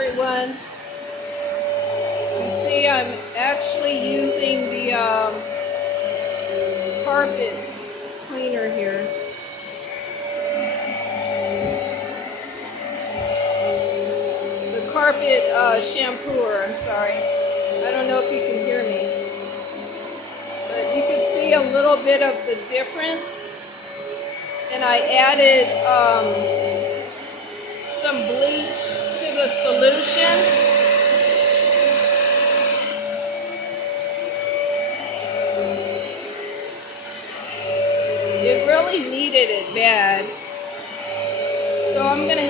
everyone. You see, I'm actually using the carpet cleaner here. The carpet shampooer, I'm sorry. I don't know if you can hear me. But you can see a little bit of the difference. And I added some bleach to the solution. It really needed it bad. So I'm going to